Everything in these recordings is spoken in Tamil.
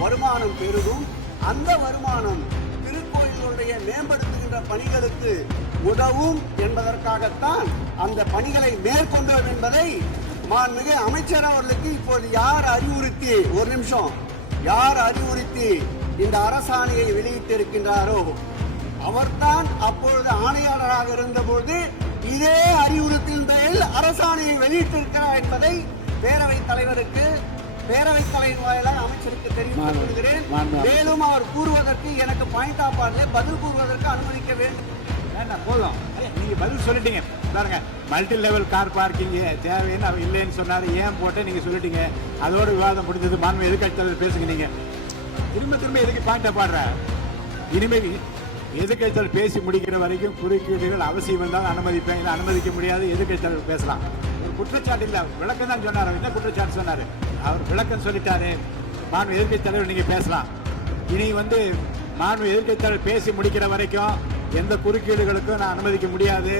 வருமானம் பெருகும். அந்த வருமானம் திருக்கோயிலுடைய மேம்படுத்துகின்ற பணிகளுக்கு உதவும் என்பதற்காகத்தான் அந்த பணிகளை மேற்கொண்டோம் என்பதை மாண்புமிகு அமைச்சர் அவர்களுக்கு இப்போது யார் அறிவுறுத்தி இந்த அரசாணையை வெளியிட்டிருக்கின்றாரோ அவர்தான் அப்பொழுது ஆணையாளராக இருந்தபோது இதே அறிவுறுத்தின் பெயரில் அரசாணையை வெளியிட்டிருக்கிறார் என்பதை பேரவைத் தலைவர் வாயிலாக அமைச்சருக்கு தெரிவித்துக் கொள்கிறேன். மேலும் அவர் கூறுவதற்கு எனக்கு பாயிண்ட் ஆஃப் ஆர்டர் பதில் கூறுவதற்கு அனுமதிக்க வேண்டும். போதும், நீங்க பதில் சொல்லிட்டீங்க பாருங்க. மல்டி லெவல் கார் பார்க்கிங் தேவைன்னு அவர் இல்லைன்னு சொன்னாரு, ஏன் போட்டு நீங்க சொல்லிட்டீங்க. அதோட விவாதம் முடிஞ்சது. மாண்பு எதிர்க்கட்சி தலைவர் பேசுங்க. நீங்க திரும்ப எதுக்கு பாயிண்ட் ஆஃப் ஆர்டர்? இனிமே எதிர்க்கட்சி தலைவர் பேசி முடிக்கிற வரைக்கும் குறுக்கீடுகள் அவசியம் இருந்தாலும் அனுமதிப்பேன், இல்லை அனுமதிக்க முடியாது. எதிர்க்கட்சி தலைவர் பேசலாம். ஒரு குற்றச்சாட்டு இல்லை, விளக்கம் தான் சொன்னார். என்ன குற்றச்சாட்டு சொன்னாரு? அவர் விளக்கம் சொல்லிட்டாரு. மாண்பு எதிர்க்கட்சி தலைவர் நீங்க பேசலாம். இனி மாண்பு எதிர்க்கட்சி தலைவர் பேசி முடிக்கிற வரைக்கும் எந்த குறுக்கீடுகளுக்கும் நான் அனுமதிக்க முடியாது.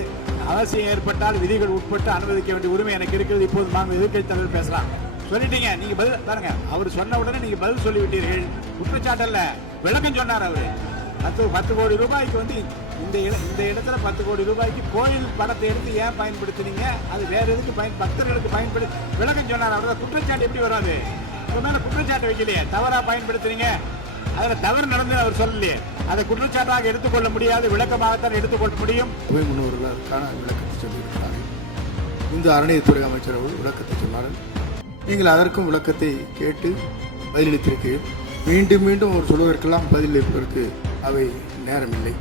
அவசியம் ஏற்பட்டால் விதிகள் உட்பட்டு அனுமதிக்க வேண்டிய உரிமை எனக்கு இருக்கிறது. இப்போது மாண்பு எதிர்க்கட்சி தலைவர் பேசலாம். சொல்லிட்டீங்க, நீங்க பதில் பாருங்க. அவர் சொன்ன உடனே நீங்க பதில் சொல்லிவிட்டீர்கள். குற்றச்சாட்டு இல்ல, விளக்கம் சொன்னார். அவரு 10 கோடி ரூபாய்க்கு இந்த இடத்துல 10 கோடி ரூபாய்க்கு கோயில் பணத்தை எடுத்து ஏன் பயன்படுத்தினீங்க, அது வேற எதுக்கு பக்தர்களுக்கு பயன்படுத்தி விளக்கம் சொன்னார். அவரோட குற்றச்சாட்டு எப்படி வராது? மேல குற்றச்சாட்டு வைக்கலையே, தவறா பயன்படுத்துறீங்க, அதுல தவறு நடந்து அவர் சொல்லலையே. அதை குற்றச்சாட்டாக எடுத்துக்கொள்ள முடியாது, விளக்கமாகத்தான் எடுத்துக்கொள்ள முடியும். முன்னோர்களுக்கான விளக்கத்தை சொல்லியிருக்கிறார்கள். இந்த அறநிலையத்துறை அமைச்சர் அவர்கள் விளக்கத்தை சொன்னார்கள். நீங்கள் அதற்கும் விளக்கத்தை கேட்டு பதிலளித்திருக்கிறீர்கள். மீண்டும் அவர் சொல்வதற்கெல்லாம் பதிலளிப்பதற்கு அவை நேரமில்லை.